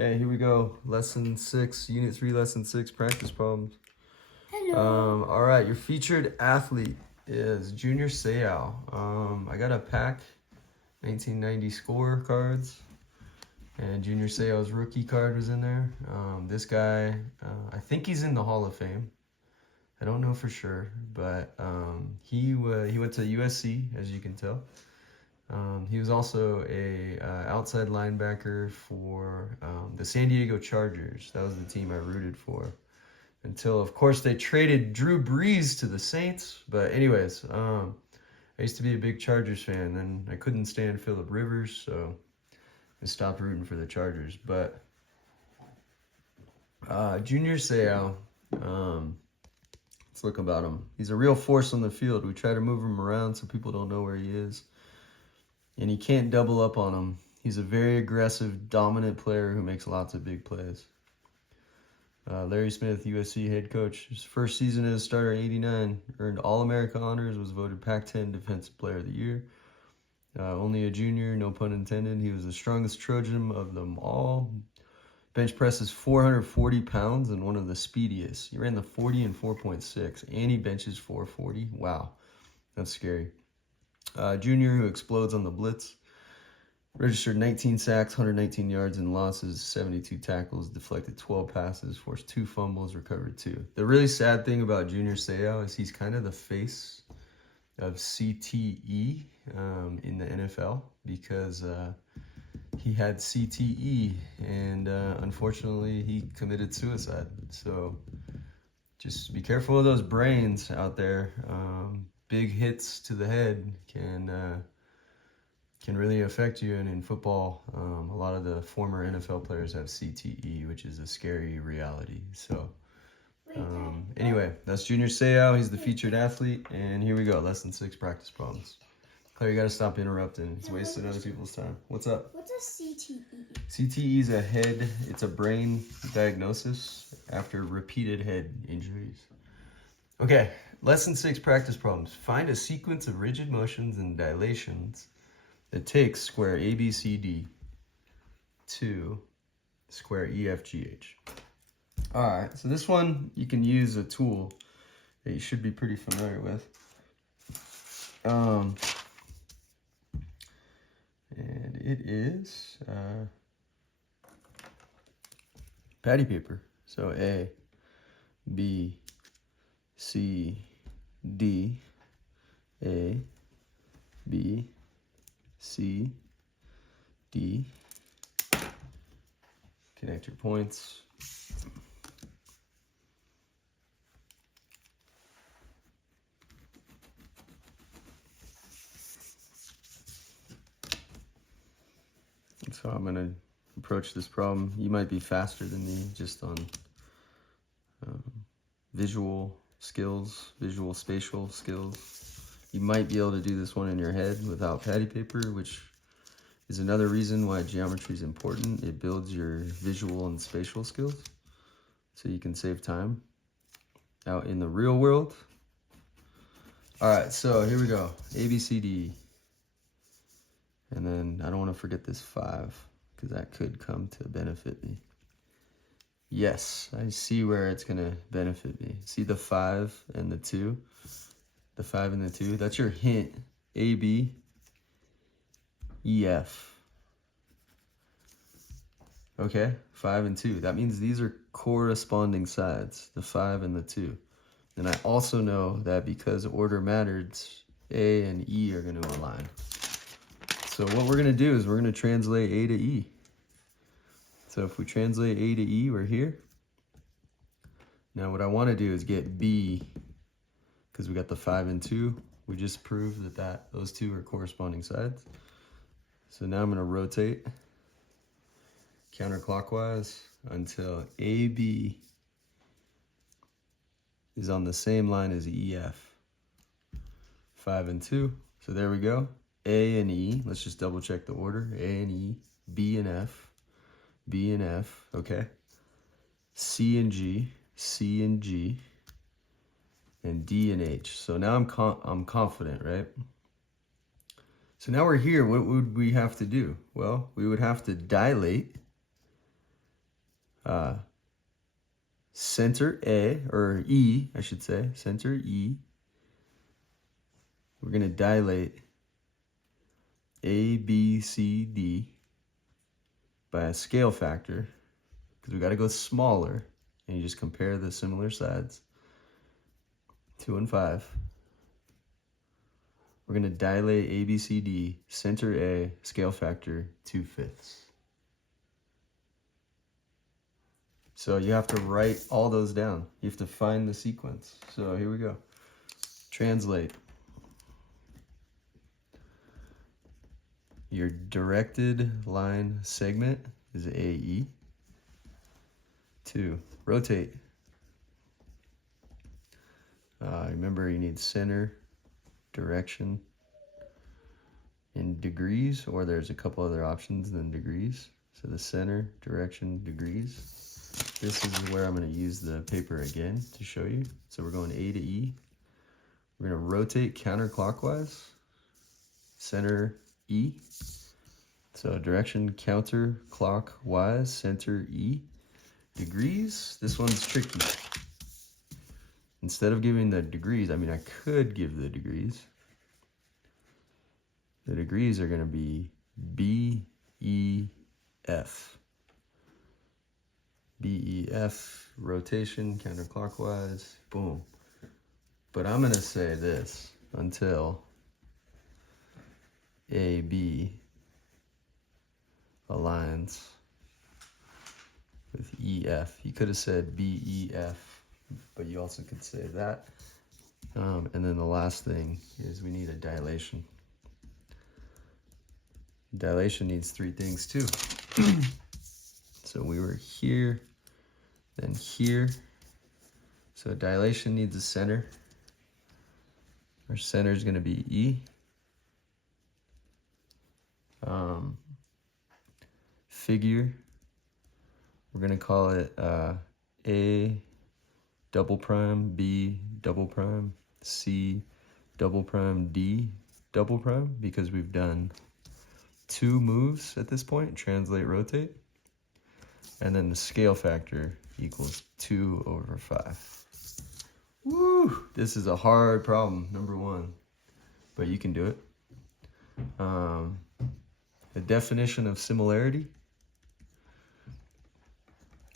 Okay, here we go. Lesson 6, Unit 3, Lesson 6, practice problems. Hello. All right, your featured athlete is Junior Seau. I got a pack, 1990 score cards, and Junior Seau's rookie card was in there. This guy, I think he's in the Hall of Fame. I don't know for sure, but he went to USC, as you can tell. He was also a outside linebacker for the San Diego Chargers. That was the team I rooted for until, of course, they traded Drew Brees to the Saints. But anyways, I used to be a big Chargers fan. Then I couldn't stand Phillip Rivers, so I stopped rooting for the Chargers. But Junior Seau, let's look about him. He's a real force on the field. We try to move him around so people don't know where he is. And you can't double up on him. He's a very aggressive, dominant player who makes lots of big plays. Larry Smith, USC head coach. His first season as a starter in '89, earned All-America honors, was voted Pac-10 Defensive Player of the Year. Only a junior, no pun intended. He was the strongest Trojan of them all. Bench presses 440 pounds and one of the speediest. He ran the 40 in 4.6, and he benches 440. Wow, that's scary. Junior who explodes on the blitz. Registered 19 sacks, 119 yards and losses, 72 tackles, deflected 12 passes, forced 2 fumbles, recovered 2. The really sad thing about Junior Seau is he's kind of the face of CTE in the NFL because he had CTE and unfortunately he committed suicide. So just be careful of those brains out there. Big hits to the head can really affect you. And in football, a lot of the former NFL players have CTE, which is a scary reality. So anyway, that's Junior Seau. He's the featured athlete. And here we go, lesson 6, practice problems. Claire, you got to stop interrupting. It's wasting other people's time. What's up? What's a CTE? CTE is a head, it's a brain diagnosis after repeated head injuries. Okay, lesson 6, practice problems. Find a sequence of rigid motions and dilations that takes square ABCD to square EFGH. All right, so this one you can use a tool that you should be pretty familiar with. And it is patty paper. So A, B, C, D, A, B, C, D. Connect your points. So I'm going to approach this problem. You might be faster than me just on visual skills, visual spatial skills. You might be able to do this one in your head without patty paper, which is another reason why geometry is important. It builds your visual and spatial skills so you can save time out in the real world. All right, so here we go. A, B, C, D. And then I don't want to forget this 5 because that could come to benefit me. Yes, I see where it's going to benefit me. See the 5 and the 2? The 5 and the 2? That's your hint. A, B, E, F. Okay, 5 and 2. That means these are corresponding sides, the 5 and the 2. And I also know that because order matters, A and E are going to align. So what we're going to do is we're going to translate A to E. So if we translate A to E, we're here. Now what I want to do is get B, because we got the 5 and 2. We just proved that those two are corresponding sides. So now I'm going to rotate counterclockwise until AB is on the same line as EF. 5 and 2. So there we go. A and E, let's just double check the order. A and E, B and F, B and F, okay. C and G, C and G, and D and H. So now I'm confident, right? So now we're here. What would we have to do? Well, we would have to dilate center A, or E, I should say, center E. We're going to dilate A, B, C, D by a scale factor, because we got to go smaller, and you just compare the similar sides, 2 and 5. We're going to dilate A, B, C, D, center A, scale factor, 2/5. So you have to write all those down. You have to find the sequence. So here we go. Translate. Your directed line segment is AE. 2. Rotate. Remember, you need center, direction, in degrees, or there's a couple other options than degrees. So the center, direction, degrees. This is where I'm going to use the paper again to show you. So we're going A to E. We're going to rotate counterclockwise, center E. So direction counterclockwise, center E. Degrees, this one's tricky. Instead of giving the degrees, I mean, I could give the degrees. The degrees are going to be B, E, F. B, E, F, rotation, counterclockwise, boom. But I'm going to say this until A, B aligns with E, F. You could have said B, E, F, but you also could say that. And then the last thing is we need a dilation. Dilation needs 3 things too. So we were here, then here. So dilation needs a center. Our center is going to be E. Figure, we're going to call it A double prime, B double prime, C double prime, D double prime, because we've done 2 moves at this point, translate, rotate. And then the scale factor equals 2/5. Woo! This is a hard problem, number 1, but you can do it. The definition of similarity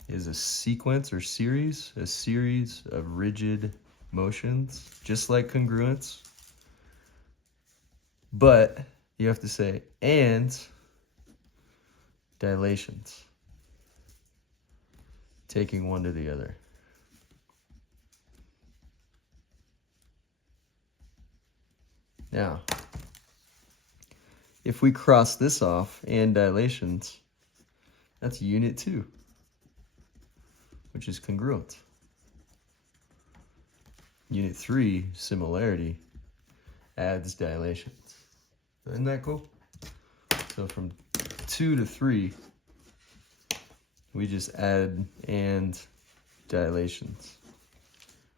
is a sequence or series, a series of rigid motions, just like congruence. But you have to say, and dilations, taking one to the other. Now, if we cross this off, and dilations, that's unit 2, which is congruent. Unit 3, similarity, adds dilations. Isn't that cool? So from 2 to 3, we just add and dilations.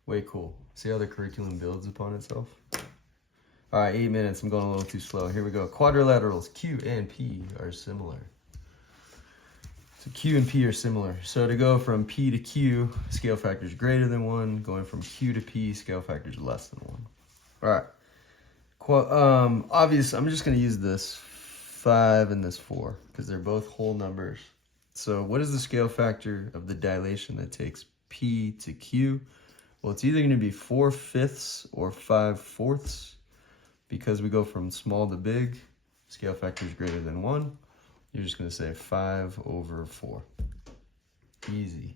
Way cool. See how the curriculum builds upon itself? All right, 8 minutes. I'm going a little too slow. Here we go. Quadrilaterals, Q and P are similar. So Q and P are similar. So to go from P to Q, scale factor is greater than 1. Going from Q to P, scale factor is less than 1. All right. Obvious. I'm just going to use this 5 and this 4 because they're both whole numbers. So what is the scale factor of the dilation that takes P to Q? Well, it's either going to be 4/5 or 5/4. Because we go from small to big, scale factor is greater than 1. You're just going to say 5/4. Easy.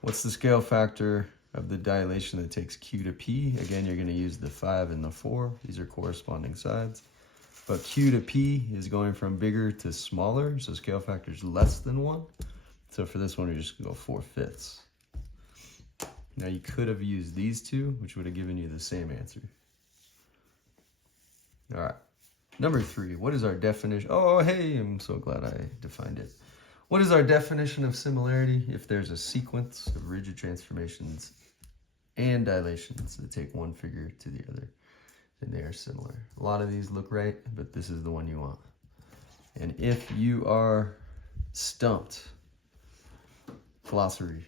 What's the scale factor of the dilation that takes Q to P? Again, you're going to use the 5 and the 4. These are corresponding sides. But Q to P is going from bigger to smaller, so scale factor is less than 1. So for this one, you're just going to go 4/5. Now you could have used these two, which would have given you the same answer. All right. Number 3, what is our definition? Oh, hey, I'm so glad I defined it. What is our definition of similarity? If there's a sequence of rigid transformations and dilations that take one figure to the other, then they are similar. A lot of these look right, but this is the one you want. And if you are stumped, glossary.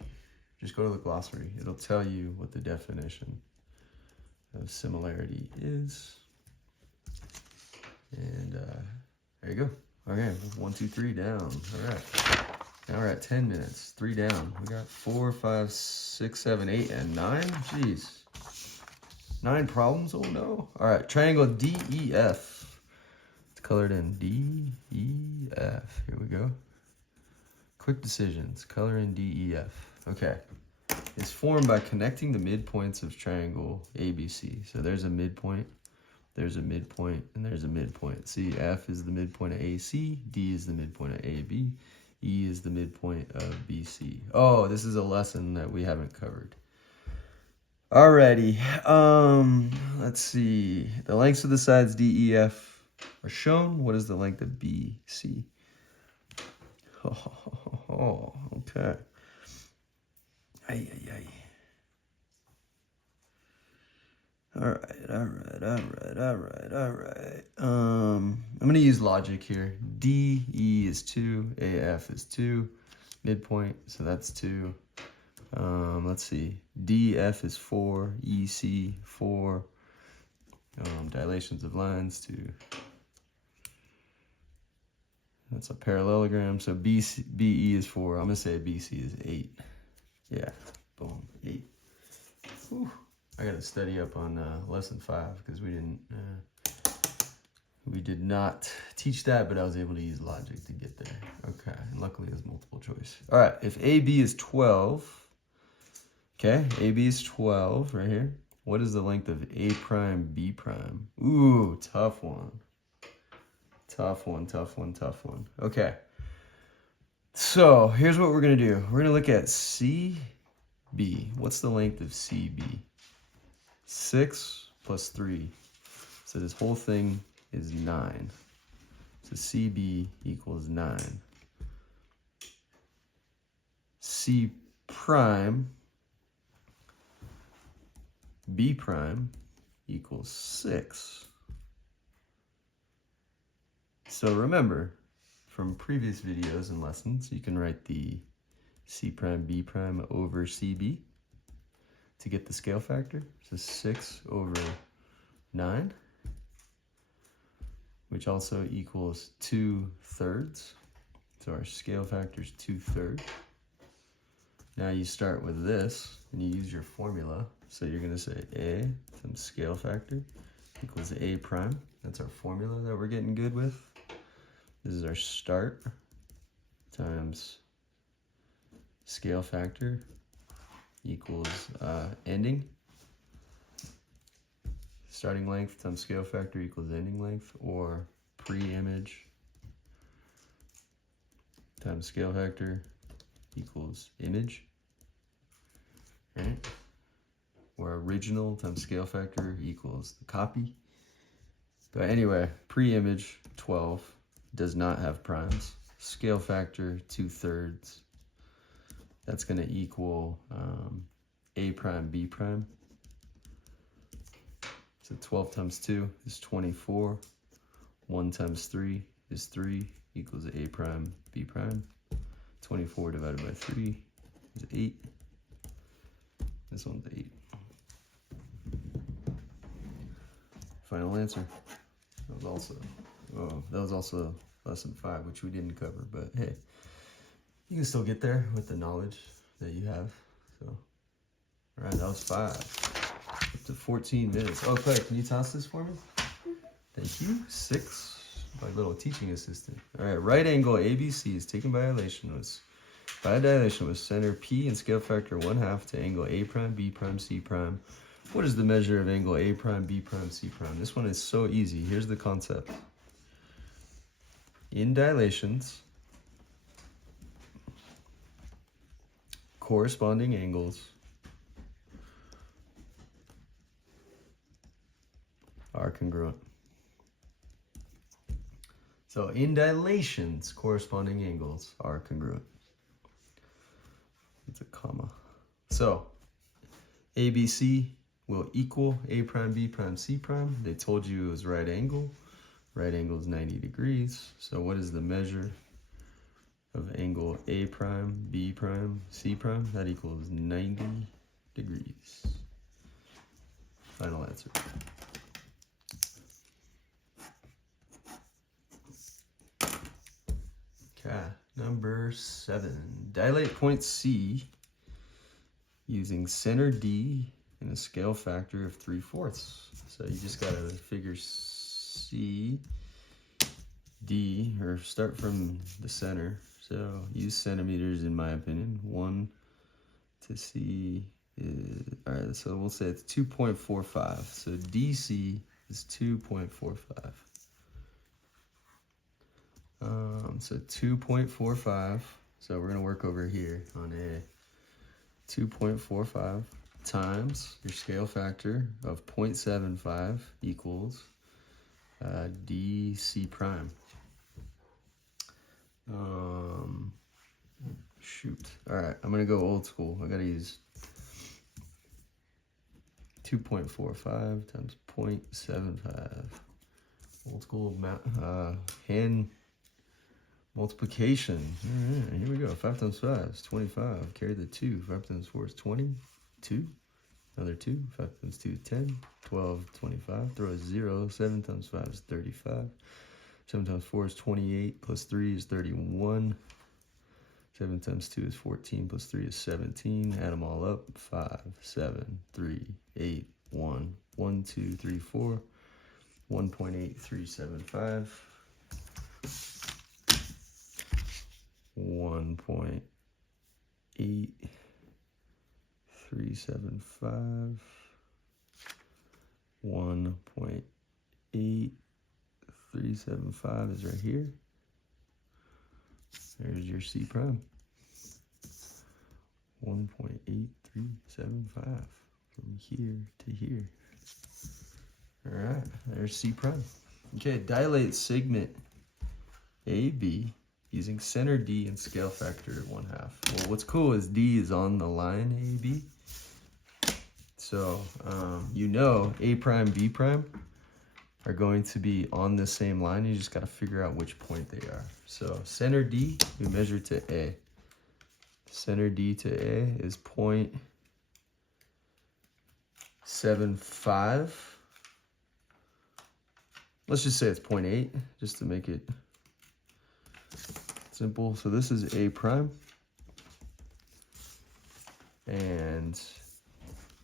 Just go to the glossary. It'll tell you what the definition of similarity is. And there you go. Okay, 1, 2, 3 down. All right. Now we're at 10 minutes. 3 down. We got 4, 5, 6, 7, 8, and 9. Jeez. 9 problems? Oh no. All right, triangle DEF. It's colored in DEF. Here we go. Quick decisions. Color in DEF. Okay. It's formed by connecting the midpoints of triangle ABC. So there's a midpoint, there's a midpoint, and there's a midpoint. See, F is the midpoint of AC, D is the midpoint of AB, E is the midpoint of BC. Oh, this is a lesson that we haven't covered. Alrighty. Let's see. The lengths of the sides DEF are shown. What is the length of BC? Oh, okay. Ay. All right. I'm gonna use logic here. DE is 2, AF is 2, midpoint, so that's 2. Let's see. DF is 4, EC 4. Dilations of lines 2. That's a parallelogram. So BE is 4. I'm gonna say BC is 8. Yeah, boom, 8. Whew. I gotta study up on lesson 5 because we did not teach that, but I was able to use logic to get there. Okay, and luckily it was multiple choice. All right, if AB is 12, okay, AB is 12 right here. What is the length of A prime, B prime? Ooh, tough one. Tough one. Okay. So here's what we're going to do. We're going to look at CB. What's the length of CB? 6 plus 3. So this whole thing is 9. So CB equals 9. C prime, B prime equals 6. So remember, from previous videos and lessons, you can write the C prime, B prime over CB to get the scale factor. So 6 over 9, which also equals 2/3. So our scale factor is 2/3. Now you start with this and you use your formula. So you're going to say A times scale factor equals A prime. That's our formula that we're getting good with. This is our start times scale factor equals ending. Starting length times scale factor equals ending length, or pre-image times scale factor equals image. Right? Or original times scale factor equals the copy. But anyway, pre-image 12 does not have primes. Scale factor 2/3. That's going to equal A prime, B prime. So 12 times 2 is 24. 1 times 3 is 3 equals A prime, B prime. 24 divided by 3 is 8. This one's 8. Final answer. That was also lesson 5, which we didn't cover, but hey, you can still get there with the knowledge that you have. So, all right, that was 5. Up to 14 minutes. Oh, Claire, can you toss this for me? Thank you. 6. My little teaching assistant. All right, right angle ABC is taken by dilation with center P and scale factor 1/2 to angle A prime, B prime, C prime. What is the measure of angle A prime, B prime, C prime? This one is so easy. Here's the concept. In dilations, corresponding angles are congruent. So in dilations, corresponding angles are congruent. It's a comma. So ABC will equal A prime, B prime, C prime. They told you it was right angle. Right angle is 90 degrees. So what is the measure of angle A prime, B prime, C prime, that equals 90 degrees. Final answer. Okay, number 7. Dilate point C using center D and a scale factor of 3/4. So you just gotta figure C, D, or start from the center. So use centimeters in my opinion. 1 to C is, all right, so we'll say it's 2.45. So DC is 2.45. So 2.45. So we're gonna work over here on A. 2.45 times your scale factor of 0.75 equals DC prime. Shoot. All right, I'm gonna go old school. I gotta use 2.45 times 0.75. Old school hand multiplication. All right, here we go. 5 times 5 is 25. Carry the 2. 5 times 4 is 20. 2. Another 2. 5 times 2 is 10. 12, 25. Throw a 0. 7 times 5 is 35. 7 times 4 is 28. Plus 3 is 31. 7 times 2 is 14. Plus 3 is 17. Add them all up. 5, 7, 3, 8, 1. 1, 2, 3, 4. 1.8375. 1.8375. 1.8375 is right here. There's your C prime. 1.8375 from here to here. All right, there's C prime. Okay, dilate segment AB using center D and scale factor of 1/2. Well, what's cool is D is on the line AB. So, you know A prime, B prime are going to be on the same line. You just got to figure out which point they are. So, center D, we measure to A. Center D to A is 0.75. Let's just say it's 0.8, just to make it simple. So this is A prime. And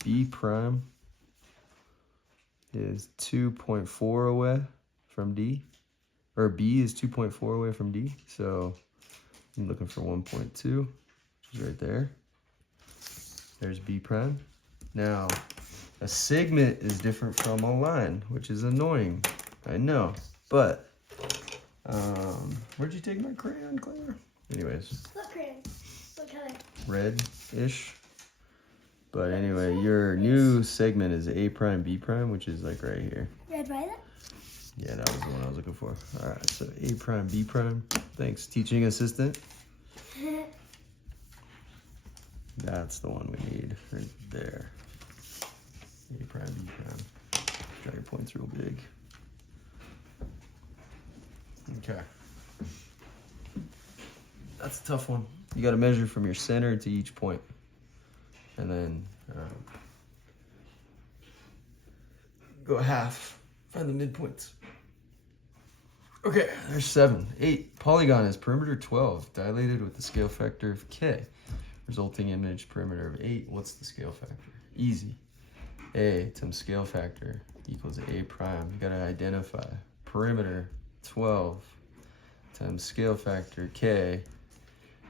B prime is 2.4 away from D. Or B is 2.4 away from D. So I'm looking for 1.2, which is right there. There's B prime. Now, a segment is different from a line, which is annoying. I know, but where'd you take my crayon, Claire? Anyways. What crayon? What color? Red-ish. But anyway, your new segment is A prime, B prime, which is like right here. Red violet? Yeah, that was the one I was looking for. All right, so A prime, B prime. Thanks, teaching assistant. That's the one we need right there. A prime, B prime. Draw your points real big. Okay. That's a tough one. You got to measure from your center to each point. And then go half. Find the midpoints. Okay, there's 7. 8. Polygon is perimeter 12, dilated with the scale factor of K. Resulting image perimeter of 8. What's the scale factor? Easy. A times scale factor equals A prime. You gotta identify. Perimeter 12 times scale factor K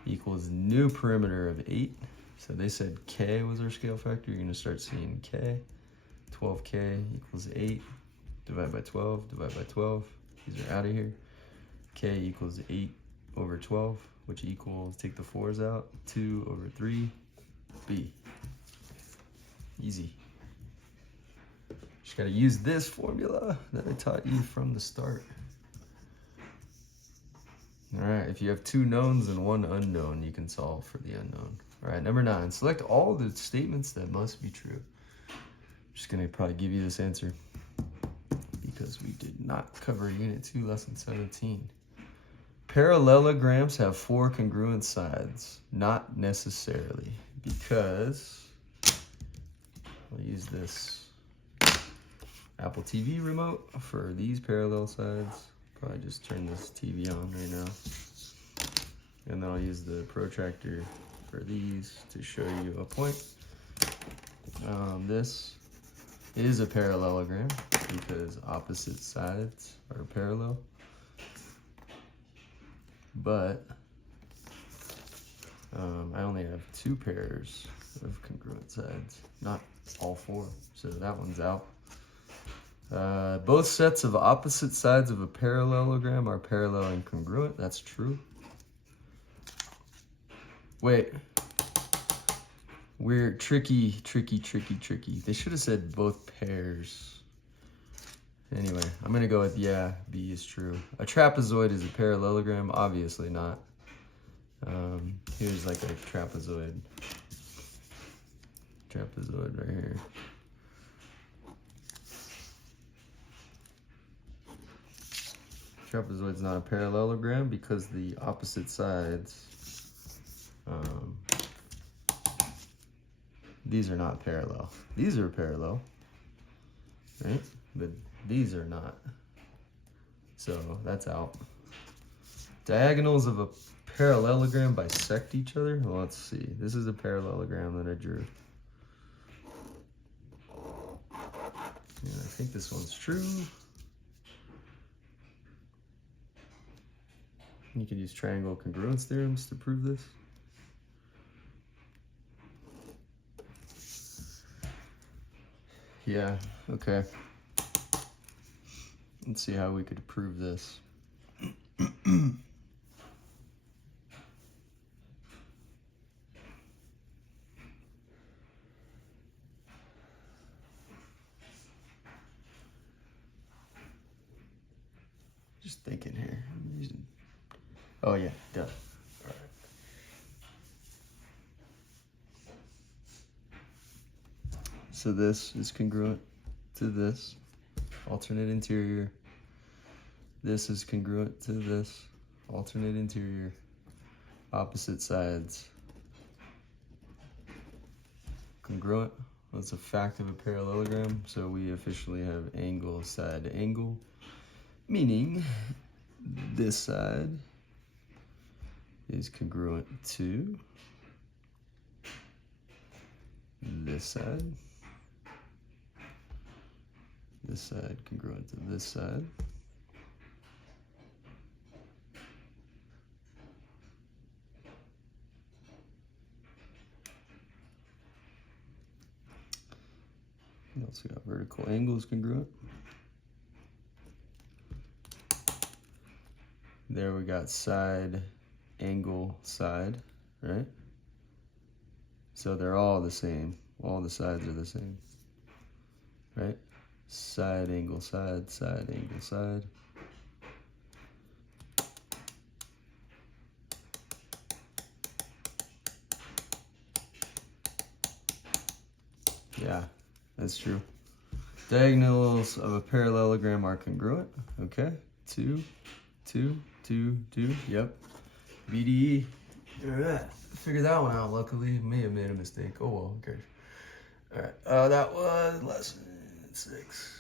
equals new perimeter of 8. So they said K was our scale factor. You're gonna start seeing K. 12K equals 8. Divide by 12, divide by 12. These are out of here. K equals 8 over 12, which equals, take the 4s out, 2 over 3, B. Easy. Just gotta use this formula that I taught you from the start. All right, if you have 2 knowns and 1 unknown, you can solve for the unknown. All right, number 9, select all the statements that must be true. I'm just gonna probably give you this answer because we did not cover Unit 2, Lesson 17. Parallelograms have 4 congruent sides. Not necessarily, because I'll use this Apple TV remote for these parallel sides. Probably just turn this TV on right now. And then I'll use the protractor for these to show you a point. This is a parallelogram because opposite sides are parallel. But I only have 2 pairs of congruent sides, not all 4, so that one's out. Both sets of opposite sides of a parallelogram are parallel and congruent. That's true. Wait. We're tricky. They should have said both pairs. Anyway, I'm gonna go with yeah, B is true. A trapezoid is a parallelogram? Obviously not. Here's like a trapezoid. Trapezoid right here. Trapezoid's not a parallelogram because the opposite sides, these are not parallel. These are parallel, right? But these are not. So that's out. Diagonals of a parallelogram bisect each other? Well, let's see. This is a parallelogram that I drew. Yeah, I think this one's true. You can use triangle congruence theorems to prove this. Yeah, okay. Let's see how we could prove this. Just thinking here. Oh yeah, duh. All right. So this is congruent to this, alternate interior. This is congruent to this, alternate interior, opposite sides. Congruent, that's a fact of a parallelogram, so we officially have angle side angle, meaning this side is congruent to this side. This side congruent to this side. We also got vertical angles congruent. There we got side, angle, side, right? So they're all the same. All the sides are the same, right? Side, angle, side, side, angle, side. Yeah, that's true. Diagonals of a parallelogram are congruent. Okay, 2, 2, 2, 2. Yep. BDE. Figure that one out. Luckily, may have made a mistake. Oh well, who cares? All right. That was lesson 6.